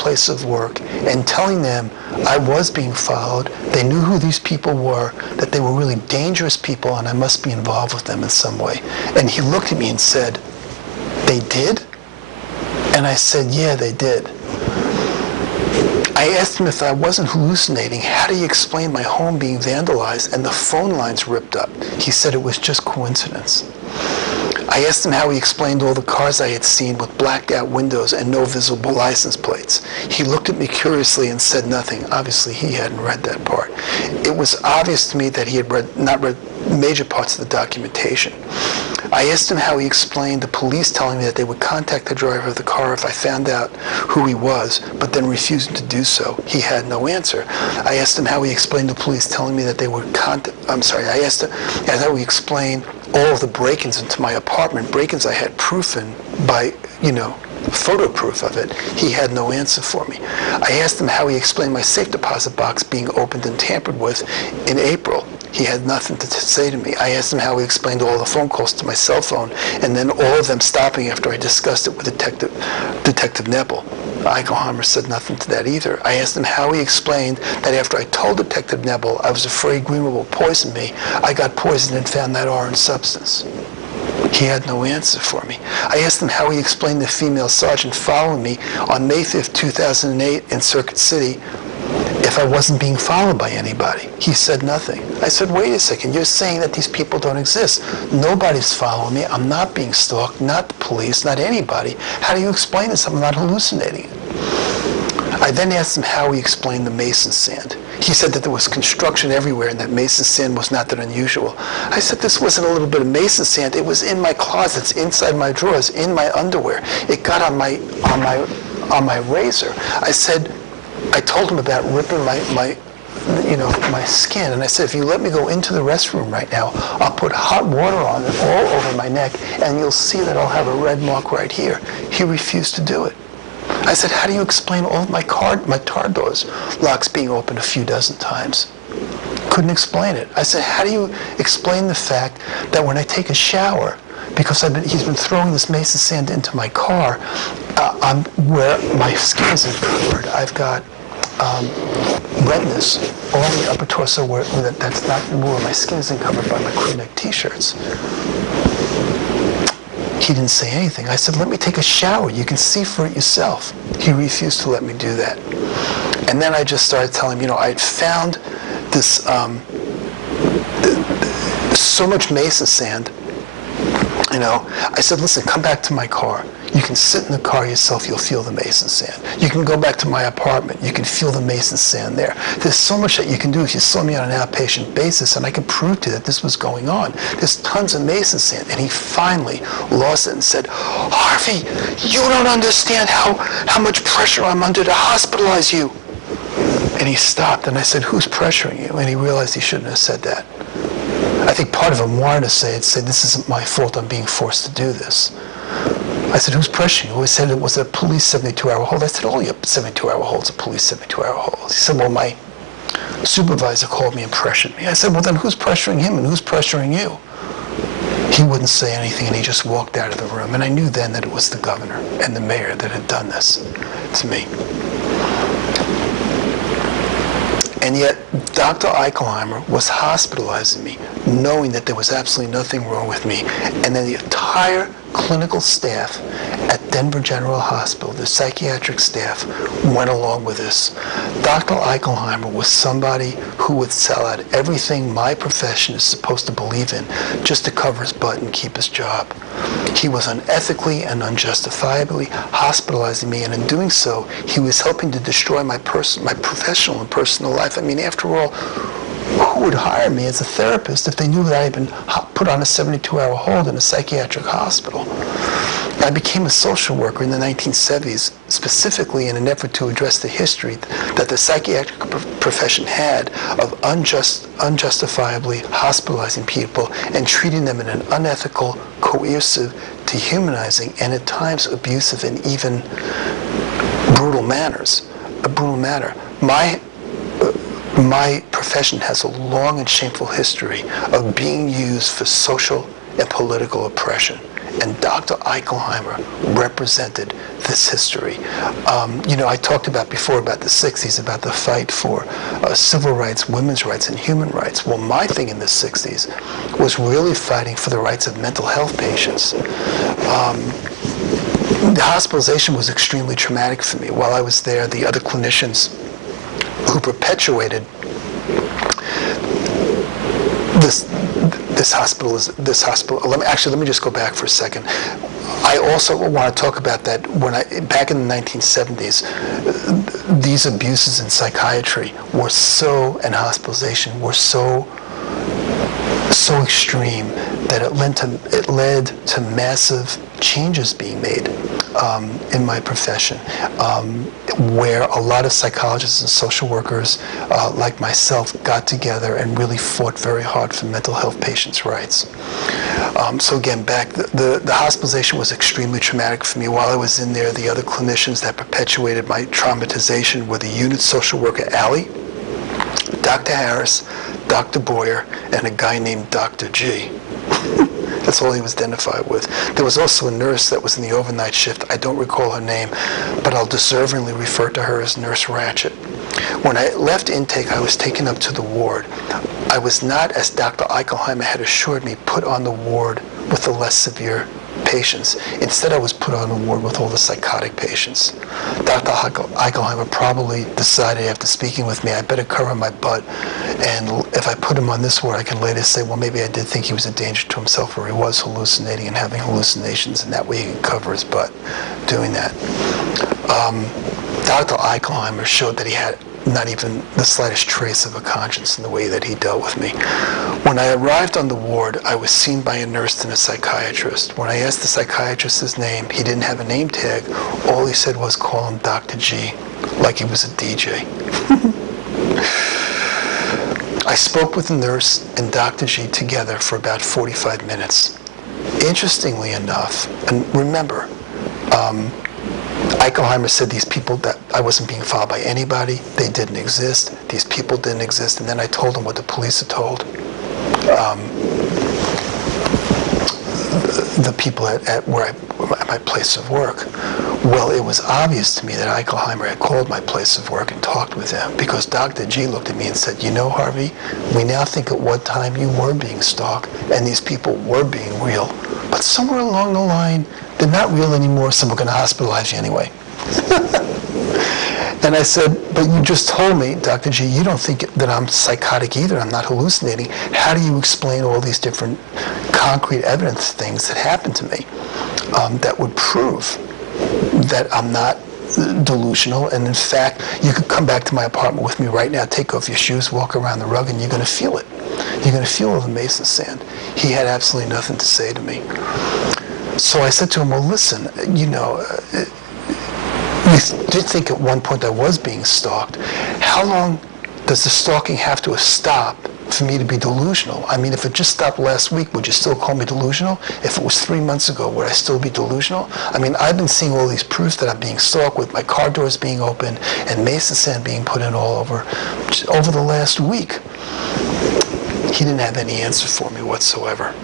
place of work and telling them I was being followed. They knew who these people were, that they were really dangerous people, and I must be involved with them in some way. And he looked at me and said, "They did?" And I said, "Yeah, they did." I asked him if I wasn't hallucinating, how do you explain my home being vandalized and the phone lines ripped up? He said it was just coincidence. I asked him how he explained all the cars I had seen with blacked out windows and no visible license plates. He looked at me curiously and said nothing. Obviously, he hadn't read that part. It was obvious to me that he had not read major parts of the documentation. I asked him how he explained the police telling me that they would contact the driver of the car if I found out who he was, but then refusing to do so. He had no answer. I asked him how he explained the police telling me that they would I asked him how he explained all of the break-ins into my apartment, break-ins I had proof in by, photo proof of it. He had no answer for me. I asked him how he explained my safe deposit box being opened and tampered with in April. He had nothing to say to me. I asked him how he explained all the phone calls to my cell phone and then all of them stopping after I discussed it with Detective Nebel. Eichelheimer said nothing to that either. I asked him how he explained that after I told Detective Nebel I was afraid Greenwood will poison me, I got poisoned and found that orange substance. He had no answer for me. I asked him how he explained the female sergeant following me on May 5th, 2008 in Circuit City if I wasn't being followed by anybody. He said nothing. I said, wait a second, you're saying that these people don't exist. Nobody's following me. I'm not being stalked, not the police, not anybody. How do you explain this? I'm not hallucinating it. I then asked him how he explained the Mason sand. He said that there was construction everywhere and that Mason sand was not that unusual. I said this wasn't a little bit of Mason sand. It was in my closets, inside my drawers, in my underwear. It got on my razor. I told him about ripping my skin, and I said, if you let me go into the restroom right now, I'll put hot water on it all over my neck, and you'll see that I'll have a red mark right here. He refused to do it. I said, how do you explain all of my car doors locks being opened a few dozen times? Couldn't explain it. I said, how do you explain the fact that when I take a shower, because he's been throwing this Mason sand into my car, where my skin isn't covered, I've got redness all in the upper torso that's not where my skin isn't covered by my crew neck t-shirts. He didn't say anything. I said, let me take a shower. You can see for it yourself. He refused to let me do that. And then I just started telling him, I'd found this, so much Mason sand. I said, listen, come back to my car. You can sit in the car yourself, you'll feel the Mason sand. You can go back to my apartment, you can feel the Mason sand there. There's so much that you can do if you saw me on an outpatient basis, and I could prove to you that this was going on. There's tons of Mason sand. And he finally lost it and said, Harvey, you don't understand how much pressure I'm under to hospitalize you. And he stopped, and I said, who's pressuring you? And he realized he shouldn't have said that. I think part of him wanted to say, this isn't my fault, I'm being forced to do this. I said, who's pressuring you? He said, it was a police 72-hour hold. I said, all your 72-hour holds are police 72-hour holds. He said, well, my supervisor called me and pressured me. I said, well, then who's pressuring him and who's pressuring you? He wouldn't say anything, and he just walked out of the room. And I knew then that it was the governor and the mayor that had done this to me. And yet, Dr. Eichelheimer was hospitalizing me, knowing that there was absolutely nothing wrong with me. And then the entire clinical staff at Denver General Hospital, the psychiatric staff, went along with this. Dr. Eichelheimer was somebody who would sell out everything my profession is supposed to believe in just to cover his butt and keep his job. He was unethically and unjustifiably hospitalizing me, and in doing so, he was helping to destroy my professional and personal life. I mean, after all, who would hire me as a therapist if they knew that I had been put on a 72-hour hold in a psychiatric hospital? I became a social worker in the 1970s, specifically in an effort to address the history that the psychiatric profession had of unjustifiably hospitalizing people and treating them in an unethical, coercive, dehumanizing, and at times abusive and even brutal manner. My profession has a long and shameful history of being used for social and political oppression. And Dr. Eichelheimer represented this history. I talked about before about the 60s, about the fight for civil rights, women's rights, and human rights. Well, my thing in the 60s was really fighting for the rights of mental health patients. The hospitalization was extremely traumatic for me. While I was there, the other clinicians who perpetuated this hospital. Let me just go back for a second. I also want to talk about that back in the 1970s, these abuses in psychiatry and hospitalization were so extreme that it led to massive changes being made in my profession, where a lot of psychologists and social workers like myself got together and really fought very hard for mental health patients' rights. So again, the hospitalization was extremely traumatic for me. While I was in there, the other clinicians that perpetuated my traumatization were the unit social worker, Allie, Dr. Harris, Dr. Boyer, and a guy named Dr. G. That's all he was identified with. There was also a nurse that was in the overnight shift. I don't recall her name, but I'll deservingly refer to her as Nurse Ratchet. When I left intake, I was taken up to the ward. I was not, as Dr. Eichelheimer had assured me, put on the ward with the less severe patients. Instead, I was put on the ward with all the psychotic patients. Dr. Eichelheimer probably decided after speaking with me, I better cover my butt, and if I put him on this ward, I can later say, well, maybe I did think he was a danger to himself, or he was hallucinating and having hallucinations, and that way he can cover his butt doing that. Dr. Eichelheimer showed that he had not even the slightest trace of a conscience in the way that he dealt with me. When I arrived on the ward, I was seen by a nurse and a psychiatrist. When I asked the psychiatrist his name, he didn't have a name tag. All he said was call him Dr. G, like he was a DJ. I spoke with the nurse and Dr. G together for about 45 minutes. Interestingly enough, and remember, Eichelheimer said these people, that I wasn't being followed by anybody, they didn't exist, these people didn't exist, and then I told him what the police had told the people at my place of work. Well, it was obvious to me that Eichelheimer had called my place of work and talked with them, because Dr. G looked at me and said, you know, Harvey, we now think at one time you were being stalked and these people were being real, but somewhere along the line, they're not real anymore, so we're going to hospitalize you anyway. And I said, but you just told me, Dr. G, you don't think that I'm psychotic either. I'm not hallucinating. How do you explain all these different concrete evidence things that happened to me that would prove that I'm not delusional? And in fact, you could come back to my apartment with me right now, take off your shoes, walk around the rug, and you're going to feel it. You're going to feel all the Mason sand. He had absolutely nothing to say to me. So I said to him, well, listen, you know, you did think at one point I was being stalked. How long does the stalking have to have stopped for me to be delusional? I mean, if it just stopped last week, would you still call me delusional? If it was 3 months ago, would I still be delusional? I mean, I've been seeing all these proofs that I'm being stalked with my car doors being opened and Mason sand being put in all over the last week. He didn't have any answer for me whatsoever.